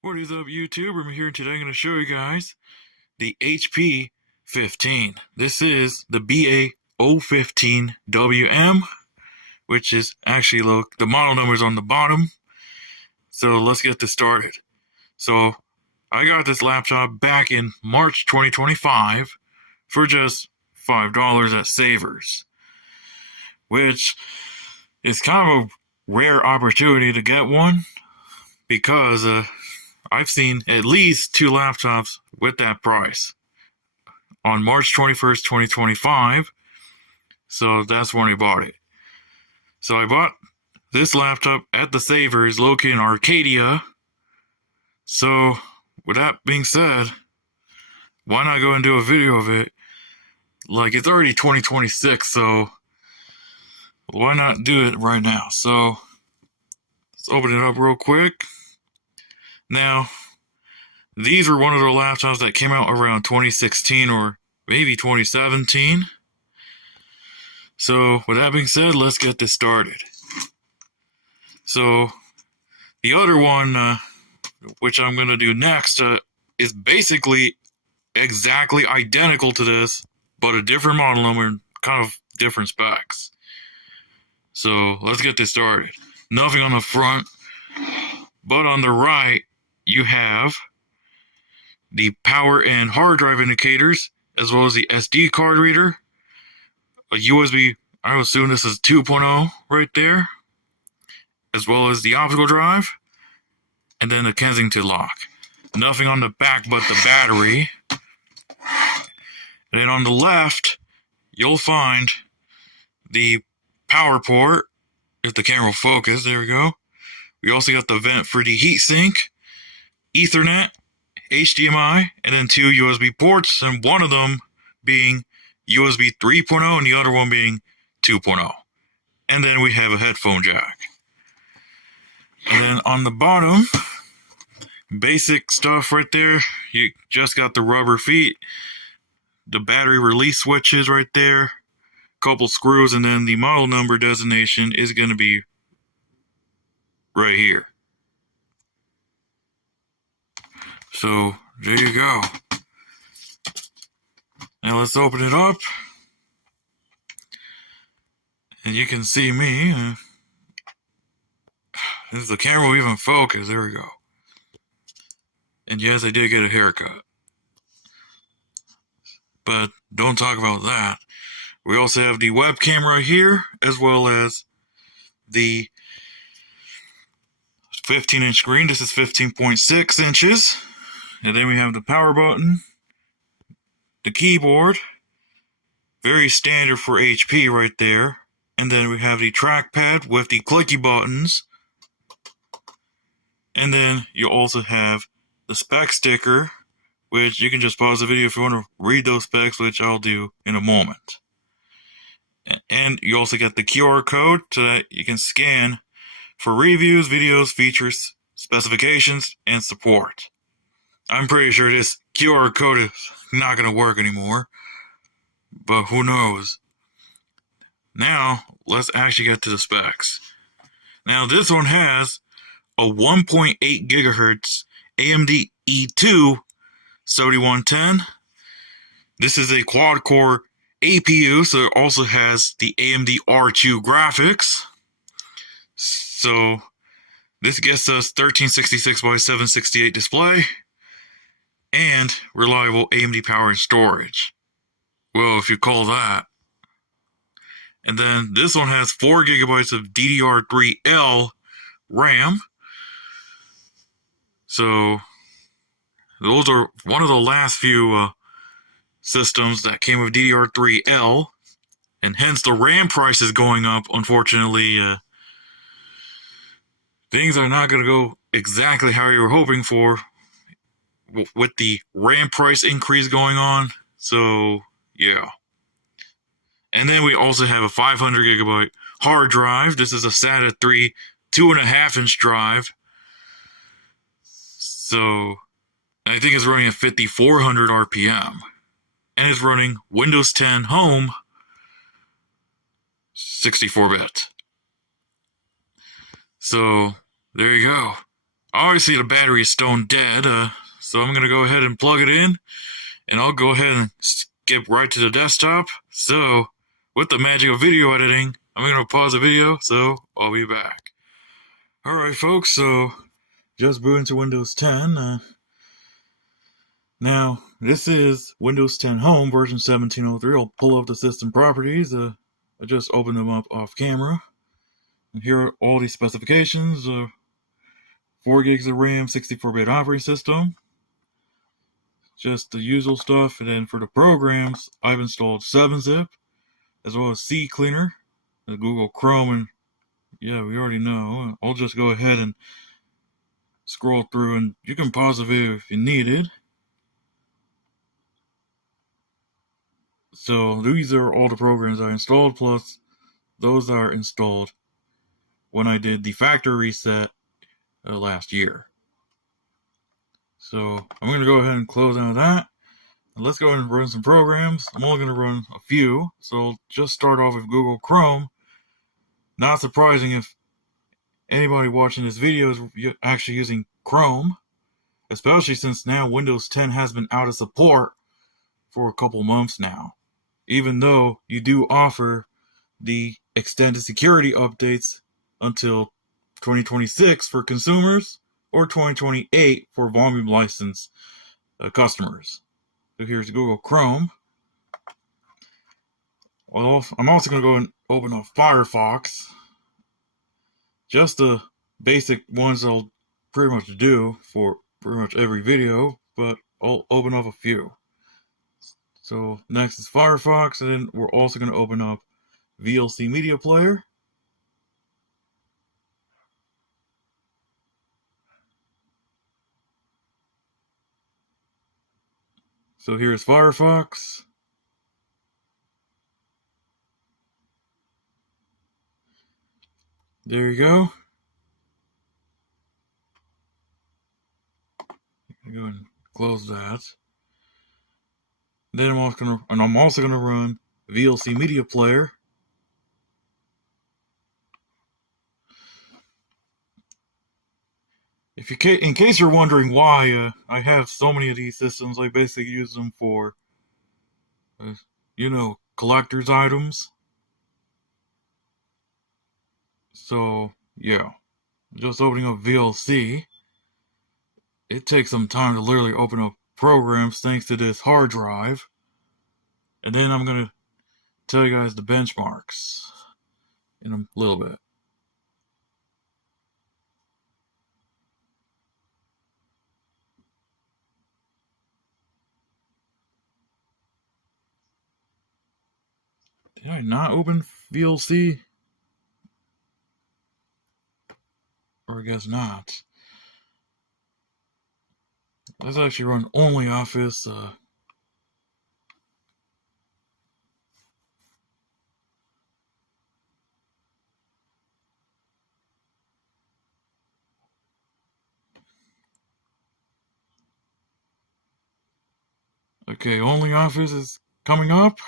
What is up, YouTube? I'm here today. I'm going to show you guys the HP 15. This is the BA-015WM, which is actually, look, the model number is on the bottom. So let's get this started. So I got this laptop back in March 2025 for just $5 at Savers, which is kind of a rare opportunity to get one because I've seen at least two laptops with that price on March 21st, 2025. So that's when I bought it. So I bought this laptop at the Savers located in Arcadia. So with that being said, why not go and do a video of it? Like, it's already 2026, so why not do it right now? So let's open it up real quick. Now, these were one of the laptops that came out around 2016 or maybe 2017. So with that being said, let's get this started. So the other one, which I'm going to do next, is basically exactly identical to this, but a different model number and kind of different specs. So let's get this started. Nothing on the front, but on the right, you have the power and hard drive indicators, as well as the SD card reader, a USB, I would assume this is 2.0 right there, as well as the optical drive, and then the Kensington lock. Nothing on the back but the battery. And then on the left, you'll find the power port, if the camera will focus, there we go. We also got the vent for the heatsink, Ethernet, HDMI, and then two USB ports, and one of them being USB 3.0 and the other one being 2.0. And then we have a headphone jack. And then on the bottom, basic stuff right there. You just got the rubber feet, the battery release switches right there, couple screws, and then the model number designation is going to be right here. So there you go. Now let's open it up, and you can see me. Is the camera will even focus? There we go. And yes, I did get a haircut, but don't talk about that. We also have the webcam right here, as well as the 15-inch screen. This is 15.6 inches. And then we have the power button, the keyboard, very standard for HP right there. And then we have the trackpad with the clicky buttons. And then you also have the spec sticker, which you can just pause the video if you want to read those specs, which I'll do in a moment. And you also get the QR code so that you can scan for reviews, videos, features, specifications, and support. I'm pretty sure this QR code is not going to work anymore, but who knows. Now, let's actually get to the specs. Now, this one has a 1.8 gigahertz AMD E2-7110. This is a quad-core APU, so it also has the AMD R2 graphics. So this gets us 1366 by 768 display and reliable AMD power and storage. Well, if you call that. And then this one has 4 gigabytes of DDR3L RAM. So those are one of the last few systems that came with DDR3L, and hence the RAM price is going up. Unfortunately, things are not going to go exactly how you were hoping for with the RAM price increase going on. So yeah. And then we also have a 500 gigabyte hard drive. This is a SATA-III 2.5-inch drive. So I think it's running at 5400 RPM. And it's running Windows 10 Home 64-bit. So there you go. Obviously the battery is stone dead, so I'm gonna go ahead and plug it in, and I'll go ahead and skip right to the desktop. So, with the magic of video editing, I'm gonna pause the video, so I'll be back. Alright folks, so just boot into Windows 10. Now, this is Windows 10 Home version 1703. I'll pull up the system properties. I just opened them up off camera. And here are all these specifications. 4 gigs of RAM, 64-bit operating system. Just the usual stuff. And then for the programs, I've installed 7-zip, as well as CCleaner, the Google Chrome, and yeah, we already know. I'll just go ahead and scroll through, and you can pause the video if you need it. So these are all the programs I installed, plus those are installed when I did the factory reset last year. So I'm going to go ahead and close out of that. And let's go ahead and run some programs. I'm only going to run a few, so I'll just start off with Google Chrome. Not surprising if anybody watching this video is actually using Chrome, especially since now Windows 10 has been out of support for a couple months now. Even though you do offer the extended security updates until 2026 for consumers, or 2028 for volume license customers. So here's Google Chrome. Well, I'm also going to go and open up Firefox. Just the basic ones I'll pretty much do for pretty much every video, but I'll open up a few. So next is Firefox, and then we're also going to open up VLC Media Player. So here's Firefox. There you go. Go and close that. Then I'm also gonna run VLC Media Player. In case you're wondering why I have so many of these systems, I basically use them for, collector's items. So yeah, just opening up VLC. It takes some time to literally open up programs thanks to this hard drive. And then I'm gonna tell you guys the benchmarks in a little bit. Did I not open VLC? Or I guess not. Let's actually run only Office. Okay, only Office is coming up.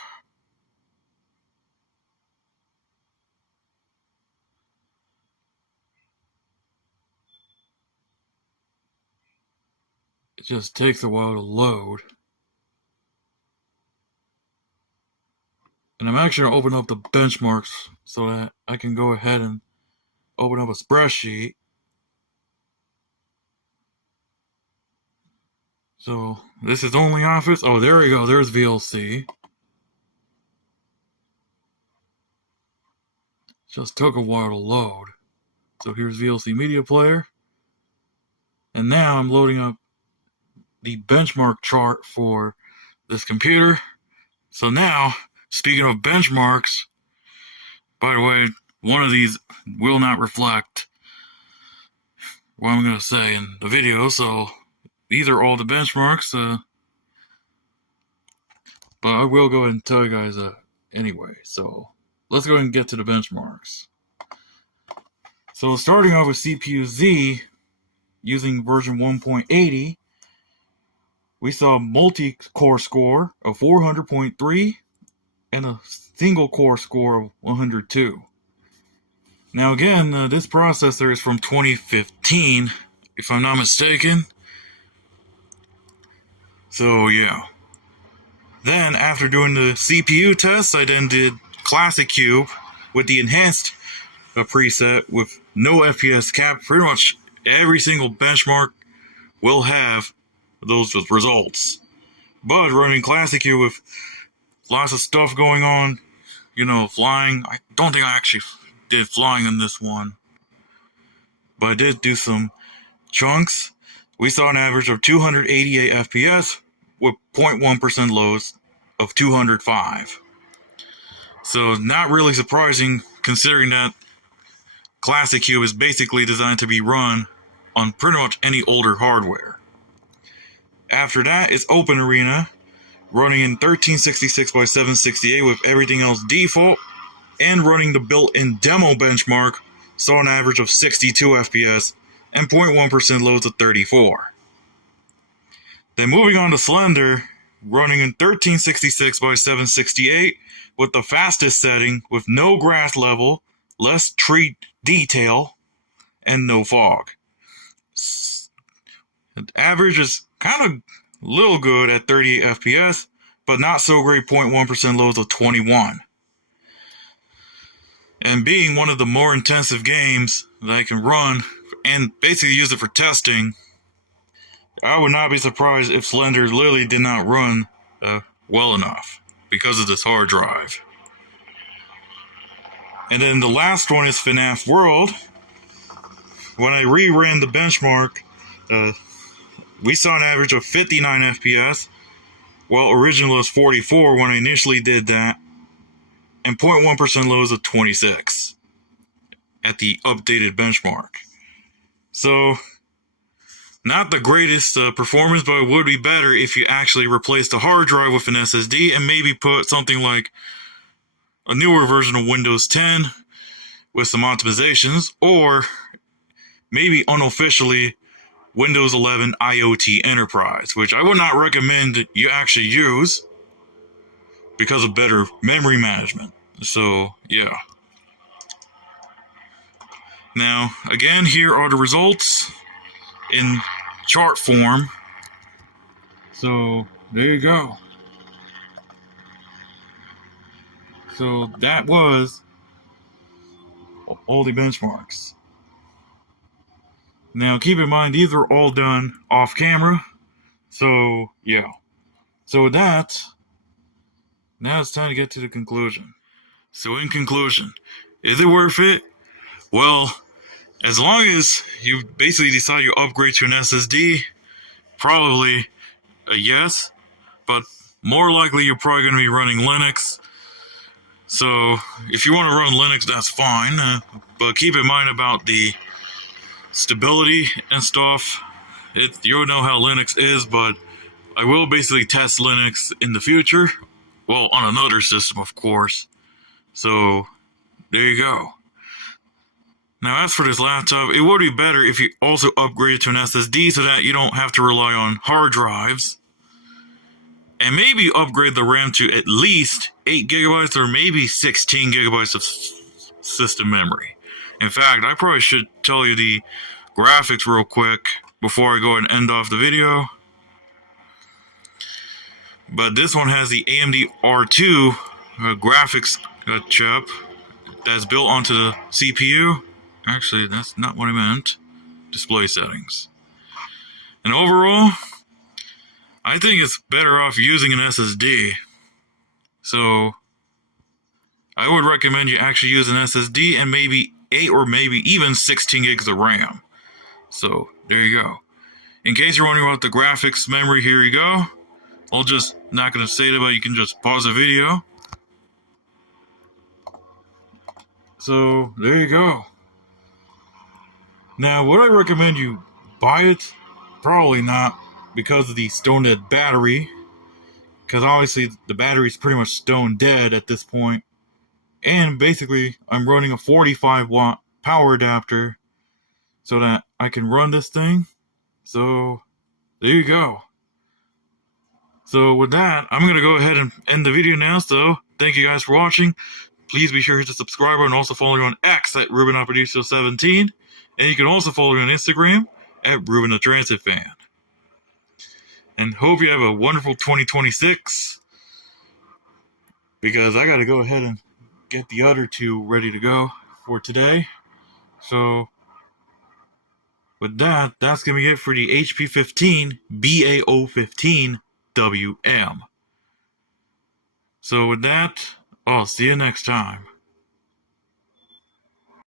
It just takes a while to load. And I'm actually going to open up the benchmarks so that I can go ahead and open up a spreadsheet. So this is only Office. Oh, there we go. There's VLC. Just took a while to load. So here's VLC Media Player. And now I'm loading up the benchmark chart for this computer. So now, speaking of benchmarks, by the way, one of these will not reflect what I'm going to say in the video, so these are all the benchmarks, but I will go ahead and tell you guys anyway. So let's go ahead and get to the benchmarks. So starting off with CPU-Z, using version 1.80, we saw a multi-core score of 400.3 and a single core score of 102. Now again, this processor is from 2015. if I'm not mistaken. So yeah. Then after doing the CPU test, I then did Classic Cube with the enhanced preset with no FPS cap. Pretty much every single benchmark will have those results. But running Classic Cube with lots of stuff going on, you know, flying. I don't think I actually did flying in this one, but I did do some chunks. We saw an average of 288 FPS with 0.1% loads of 205. So not really surprising considering that Classic Cube is basically designed to be run on pretty much any older hardware. After that is Open Arena, running in 1366 by 768 with everything else default, and running the built-in demo benchmark, saw an average of 62 FPS and 0.1% loads of 34. Then moving on to Slender, running in 1366 by 768 with the fastest setting with no grass level, less tree detail, and no fog. The average is kind of little good at 38 FPS, but not so great 0.1% loads of 21. And being one of the more intensive games that I can run and basically use it for testing, I would not be surprised if Slender literally did not run well enough because of this hard drive. And then the last one is FNAF World. When I re-ran the benchmark, we saw an average of 59 FPS, while original was 44 when I initially did that, and 0.1% loads of 26 at the updated benchmark. So, not the greatest performance, but it would be better if you actually replaced the hard drive with an SSD and maybe put something like a newer version of Windows 10 with some optimizations, or maybe unofficially Windows 11 IoT Enterprise, which I would not recommend you actually use because of better memory management. So, yeah. Now, again, here are the results in chart form. So, there you go. So, that was all the benchmarks. Now, keep in mind, these are all done off camera. So, yeah. So, with that, now it's time to get to the conclusion. So, in conclusion, is it worth it? Well, as long as you basically decide you upgrade to an SSD, probably a yes, but more likely you're probably going to be running Linux. So, if you want to run Linux, that's fine, but keep in mind about the stability and stuff. You know how Linux is, but I will basically test Linux in the future. Well, on another system, of course. So, there you go. Now, as for this laptop, it would be better if you also upgrade it to an SSD so that you don't have to rely on hard drives. And maybe upgrade the RAM to at least 8 gigabytes or maybe 16 gigabytes of system memory. In fact, I probably should tell you the graphics real quick before I go and end off the video. But this one has the AMD R2 graphics chip that's built onto the CPU. Actually, that's not what I meant. Display settings. And overall, I think it's better off using an SSD. So, I would recommend you actually use an SSD and maybe 8 or maybe even 16 gigs of RAM. So, there you go. In case you're wondering about the graphics memory, here you go. I'll just not going to say it, but you can just pause the video. So, there you go. Now, would I recommend you buy it? Probably not, because of the stone dead battery. Because obviously the battery is pretty much stone dead at this point. And basically, I'm running a 45 watt power adapter so that I can run this thing. So, there you go. So with that, I'm going to go ahead and end the video now. So, thank you guys for watching. Please be sure to hit the subscribe button and also follow me on X at RubenOpproducer17. And you can also follow me on Instagram at Ruben the Transit Fan. And hope you have a wonderful 2026. Because I gotta go ahead and get the other two ready to go for today. So, with that, that's gonna be it for the HP 15 BA015 WM. So with that, I'll see you next time.